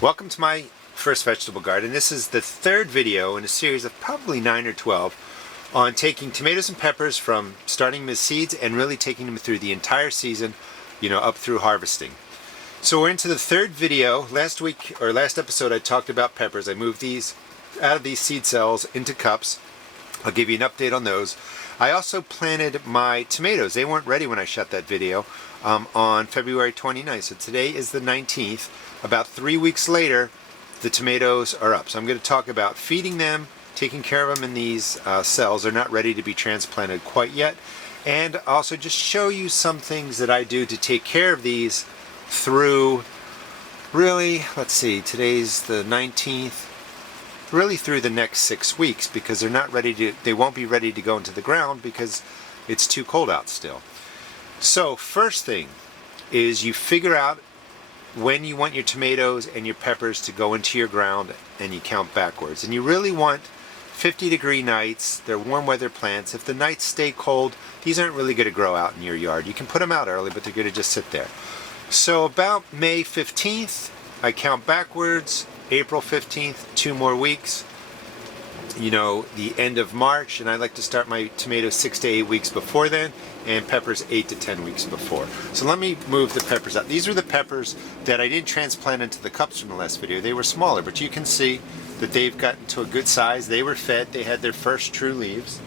Welcome to my first vegetable garden. This is the third video in a series of probably 9 or 12 on taking tomatoes and peppers from starting them as seeds and really taking them through the entire season, up through harvesting. So we're into the third video. Last episode I talked about peppers. I moved these out of these seed cells into cups. I'll give you an update on those. I also planted my tomatoes. They weren't ready when I shot that video on February 29th. So today is the 19th. About 3 weeks later, the tomatoes are up. So I'm going to talk about feeding them, taking care of them in these cells. They're not ready to be transplanted quite yet. And also just show you some things that I do to take care of these through, really, let's see, today's the 19th, really through the next 6 weeks, because they won't be ready to go into the ground because it's too cold out still. So first thing is you figure out when you want your tomatoes and your peppers to go into your ground, and you count backwards. And you really want 50-degree nights. They're warm weather plants. If the nights stay cold, these aren't really going to grow out in your yard. You can put them out early, but they're going to just sit there. So about May 15th, I count backwards. April 15th, 2 more weeks. The end of March, and I like to start my tomatoes 6 to 8 weeks before then, and peppers 8 to 10 weeks before. So let me move the peppers out. These are the peppers that I didn't transplant into the cups from the last video. They were smaller, but you can see that they've gotten to a good size. They were fed. They had their first true leaves.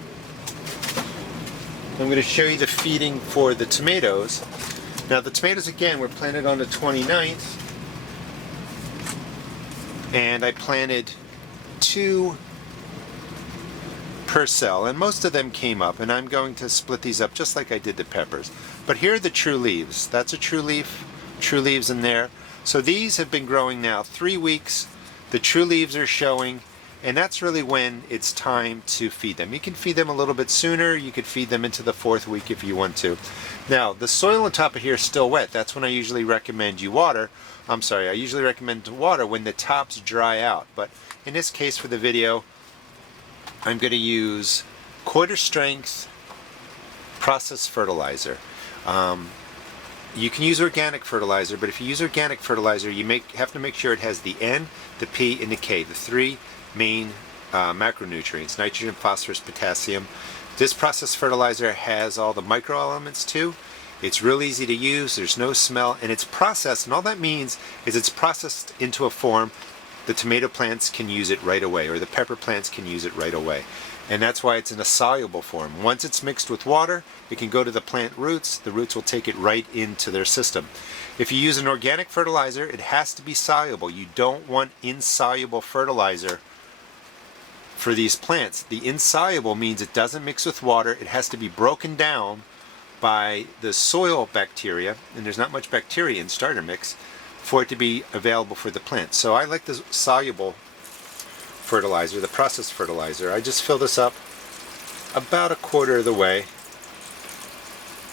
I'm going to show you the feeding for the tomatoes. Now the tomatoes, again, were planted on the 29th, and I planted 2 per cell, and most of them came up, and I'm going to split these up just like I did the peppers. But here are the true leaves. That's a true leaves in there. So these have been growing now 3 weeks. The true leaves are showing, and that's really when it's time to feed them. You can feed them a little bit sooner. You could feed them into the 4th week if you want to. Now the soil on top of here is still wet. That's when I usually recommend you water. I usually recommend to water when the tops dry out, but in this case for the video I'm going to use quarter strength processed fertilizer. You can use organic fertilizer, but if you use organic fertilizer, you have to make sure it has the N, the P, and the K, the 3 main macronutrients: nitrogen, phosphorus, potassium. This processed fertilizer has all the microelements too. It's real easy to use, there's no smell, and it's processed, and all that means is it's processed into a form the tomato plants can use it right away, or the pepper plants can use it right away. And that's why it's in a soluble form. Once it's mixed with water, it can go to the plant roots. The roots will take it right into their system. If you use an organic fertilizer, it has to be soluble. You don't want insoluble fertilizer for these plants. The insoluble means it doesn't mix with water. It has to be broken down by the soil bacteria, and there's not much bacteria in starter mix, for it to be available for the plant. So I like the soluble fertilizer, the processed fertilizer. I just fill this up about 1/4 of the way,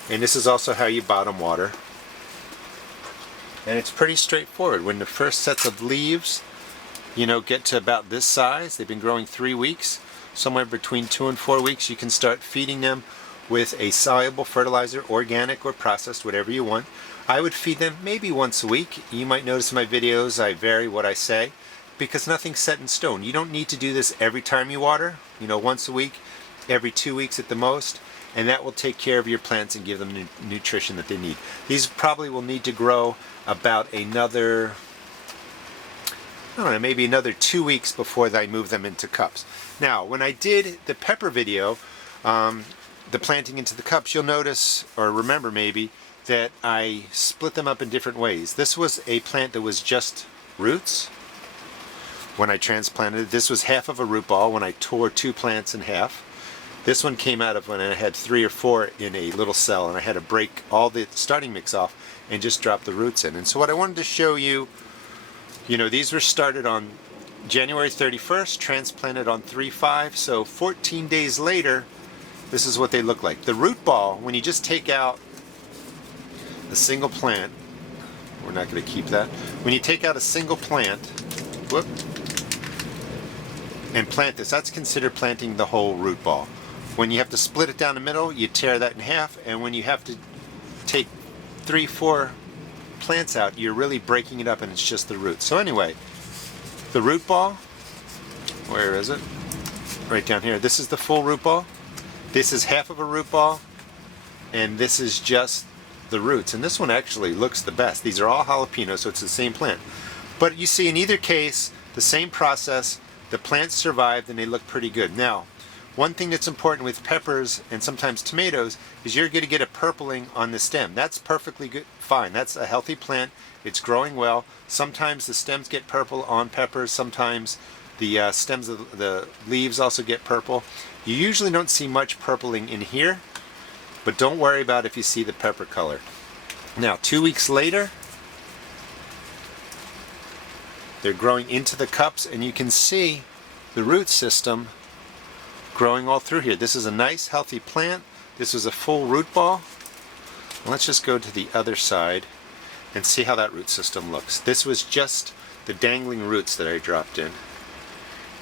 and this is also how you bottom water. And it's pretty straightforward. When the first sets of leaves get to about this size, they've been growing 3 weeks, somewhere between 2 and 4 weeks, you can start feeding them with a soluble fertilizer, organic or processed, whatever you want. I would feed them maybe once a week. You might notice in my videos I vary what I say, because nothing's set in stone. You don't need to do this every time you water, once a week, every 2 weeks at the most, and that will take care of your plants and give them the nutrition that they need. These probably will need to grow about another, maybe another 2 weeks before I move them into cups. Now, when I did the pepper video, the planting into the cups, you'll notice, or remember maybe, that I split them up in different ways. This was a plant that was just roots when I transplanted it. This was half of a root ball when I tore 2 plants in half. This one came out of when I had 3 or 4 in a little cell, and I had to break all the starting mix off and just drop the roots in. And so what I wanted to show you, these were started on January 31st, transplanted on 3/5, so 14 days later, this is what they look like. The root ball, when you just take out a single plant, we're not going to keep that. When you take out a single plant, and plant this, that's considered planting the whole root ball. When you have to split it down the middle, you tear that in half, and when you have to take 3, 4 plants out, you're really breaking it up and it's just the roots. So anyway, the root ball, where is it? Right down here. This is the full root ball. This is half of a root ball, and this is just the roots. And this one actually looks the best. These are all jalapenos, so it's the same plant. But you see, in either case, the same process, the plants survived and they look pretty good. Now, one thing that's important with peppers and sometimes tomatoes is you're going to get a purpling on the stem. That's perfectly good, fine. That's a healthy plant. It's growing well. Sometimes the stems get purple on peppers. Sometimes the stems of the leaves also get purple. You usually don't see much purpling in here, but don't worry about if you see the pepper color. Now, 2 weeks later, they're growing into the cups, and you can see the root system growing all through here. This is a nice, healthy plant. This is a full root ball. Let's just go to the other side and see how that root system looks. This was just the dangling roots that I dropped in.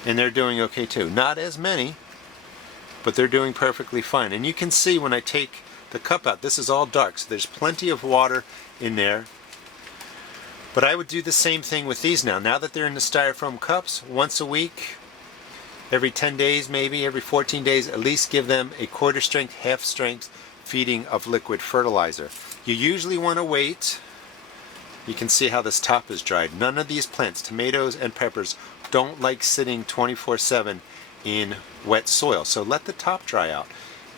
And they're doing okay too. Not as many, but they're doing perfectly fine. And you can see when I take the cup out, this is all dark, so there's plenty of water in there. But I would do the same thing with these now. Now that they're in the styrofoam cups, once a week, every 10 days maybe, every 14 days, at least give them a quarter strength, half strength feeding of liquid fertilizer. You usually want to wait. You can see how this top is dried. None of these plants, tomatoes and peppers, don't like sitting 24/7 in wet soil. So let the top dry out.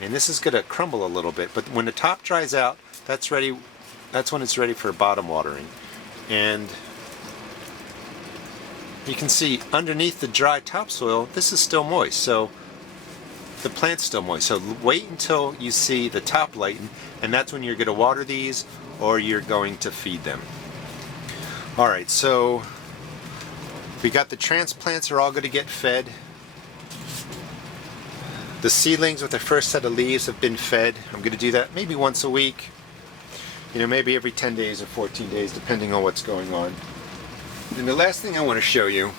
And this is going to crumble a little bit, but when the top dries out, that's ready. That's when it's ready for bottom watering. And you can see underneath the dry topsoil, this is still moist. So the plant's still moist. So wait until you see the top lighten, and that's when you're going to water these or you're going to feed them. All right, so we got the transplants are all going to get fed. The seedlings with their first set of leaves have been fed. I'm going to do that maybe once a week. You know, maybe every 10 days or 14 days, depending on what's going on. And the last thing I want to show you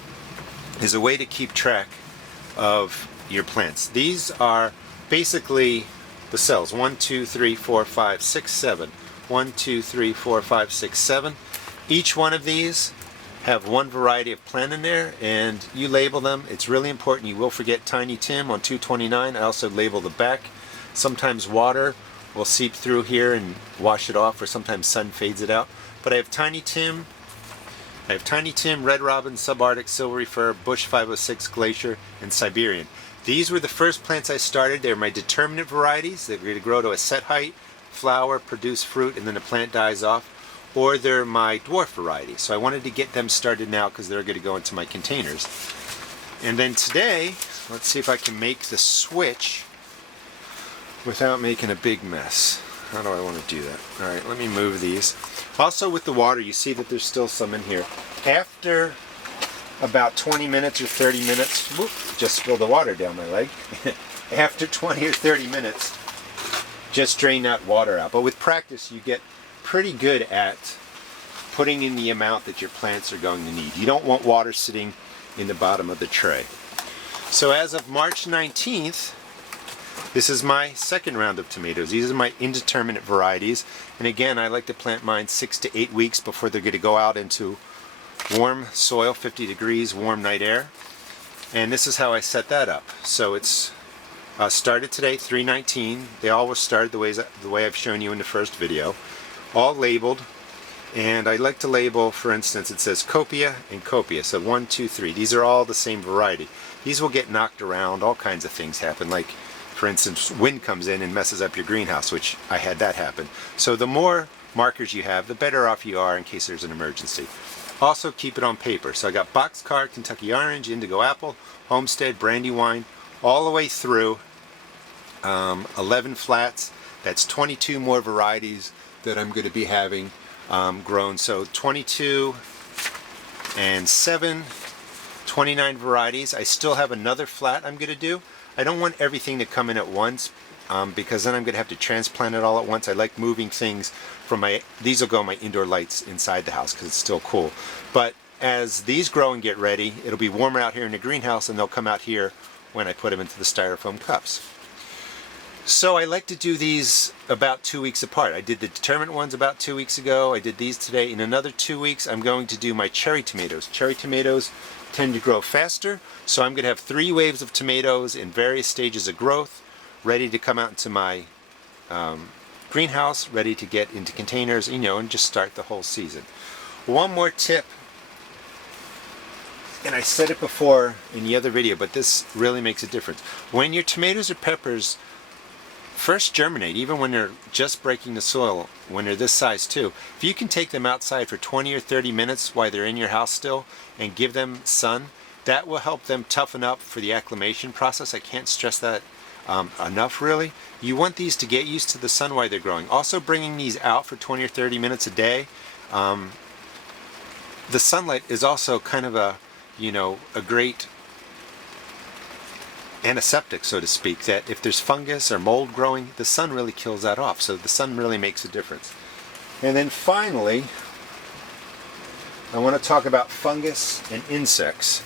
is a way to keep track of your plants. These are basically the cells. 1, 2, 3, 4, 5, 6, 7. 1, 2, 3, 4, 5, 6, 7. Each one of these have one variety of plant in there, and you label them. It's really important. You will forget Tiny Tim on 229. I also label the back. Sometimes water will seep through here and wash it off, or sometimes sun fades it out. But I have Tiny Tim, Red Robin, Subarctic, Silvery Fir, Bush 506, Glacier, and Siberian. These were the first plants I started. They're my determinate varieties. They're going to grow to a set height, flower, produce fruit, and then the plant dies off. Or they're my dwarf variety. So I wanted to get them started now because they're going to go into my containers. And then today, let's see if I can make the switch without making a big mess. How do I want to do that? All right, let me move these. Also with the water, you see that there's still some in here. After about 20 minutes or 30 minutes, whoop, just spilled the water down my leg. After 20 or 30 minutes, just drain that water out. But with practice, you get pretty good at putting in the amount that your plants are going to need. You don't want water sitting in the bottom of the tray. So as of March 19th, this is my second round of tomatoes. These are my indeterminate varieties. And again, I like to plant mine 6 to 8 weeks before they're going to go out into warm soil, 50 degrees, warm night air. And this is how I set that up. So it's started today, 3/19. They all were started the way I've shown you in the first video. All labeled. And I like to label, for instance, it says copia and copia. So 1, 2, 3. These are all the same variety. These will get knocked around. All kinds of things happen. Like, for instance, wind comes in and messes up your greenhouse, which I had that happen. So the more markers you have, the better off you are in case there's an emergency. Also keep it on paper. So I got Boxcar, Kentucky Orange, Indigo Apple, Homestead, Brandywine, all the way through 11 flats. That's 22 more varieties that I'm going to be having grown. So 22 and 7, 29 varieties. I still have another flat I'm going to do. I don't want everything to come in at once because then I'm going to have to transplant it all at once. I like moving things from these will go my indoor lights inside the house because it's still cool. But as these grow and get ready, it'll be warmer out here in the greenhouse and they'll come out here when I put them into the styrofoam cups. So I like to do these about 2 weeks apart. I did the determinate ones about 2 weeks ago. I did these today. In another 2 weeks, I'm going to do my cherry tomatoes. Cherry tomatoes tend to grow faster, so I'm going to have 3 waves of tomatoes in various stages of growth, ready to come out into my greenhouse, ready to get into containers, you know, and just start the whole season. One more tip, and I said it before in the other video, but this really makes a difference. When your tomatoes or peppers first germinate, even when they're just breaking the soil, when they're this size too, if you can take them outside for 20 or 30 minutes while they're in your house still and give them sun, that will help them toughen up for the acclimation process. I can't stress that enough, really. You want these to get used to the sun while they're growing. Also, bringing these out for 20 or 30 minutes a day. The sunlight is also kind of a, you know, a great antiseptic, so to speak, that if there's fungus or mold growing, the sun really kills that off. So the sun really makes a difference. And then finally, I want to talk about fungus and insects.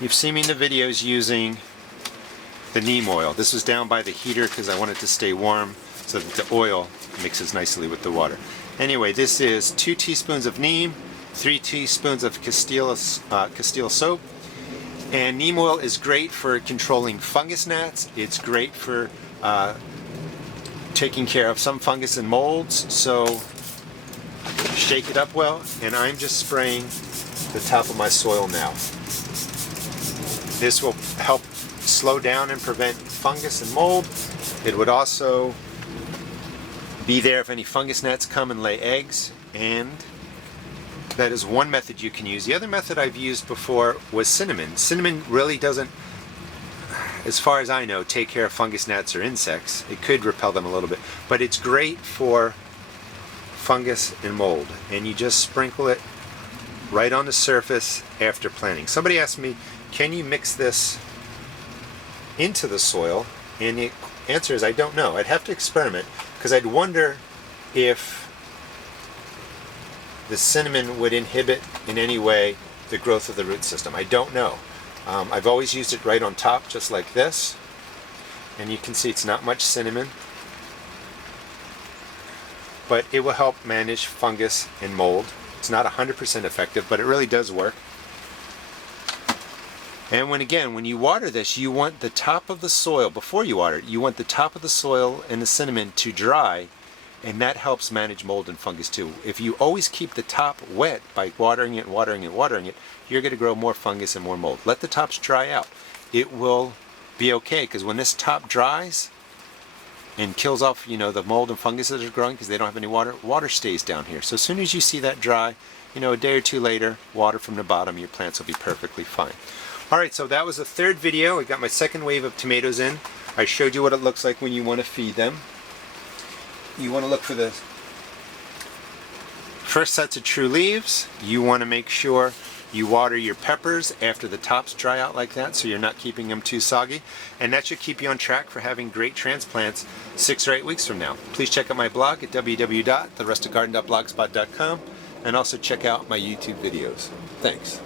You've seen me in the videos using the neem oil. This was down by the heater because I want it to stay warm so that the oil mixes nicely with the water. Anyway, this is 2 teaspoons of neem, 3 teaspoons of Castile soap. And neem oil is great for controlling fungus gnats. It's great for taking care of some fungus and molds. So shake it up well, and I'm just spraying the top of my soil now. This will help slow down and prevent fungus and mold. It would also be there if any fungus gnats come and lay eggs, and that is one method you can use. The other method I've used before was cinnamon. Cinnamon really doesn't, as far as I know, take care of fungus gnats or insects. It could repel them a little bit, but it's great for fungus and mold. And you just sprinkle it right on the surface after planting. Somebody asked me, can you mix this into the soil? And the answer is I don't know. I'd have to experiment, because I'd wonder if the cinnamon would inhibit in any way the growth of the root system. I don't know. I've always used it right on top, just like this. And you can see it's not much cinnamon. But it will help manage fungus and mold. It's not 100% effective, but it really does work. And when you water this, you want the top of the soil, before you water it, you want the top of the soil and the cinnamon to dry, and that helps manage mold and fungus too. If you always keep the top wet by watering it, watering it, watering it, you're going to grow more fungus and more mold. Let the tops dry out. It will be okay, because when this top dries and kills off, you know, the mold and fungus that are growing because they don't have any water, water stays down here. So as soon as you see that dry, you know, a day or two later, water from the bottom, your plants will be perfectly fine. Alright, so that was the third video. I got my second wave of tomatoes in. I showed you what it looks like when you want to feed them. You want to look for the first sets of true leaves. You want to make sure you water your peppers after the tops dry out like that, so you're not keeping them too soggy. And that should keep you on track for having great transplants 6 or 8 weeks from now. Please check out my blog at www.therustedgarden.blogspot.com, and also check out my YouTube videos. Thanks.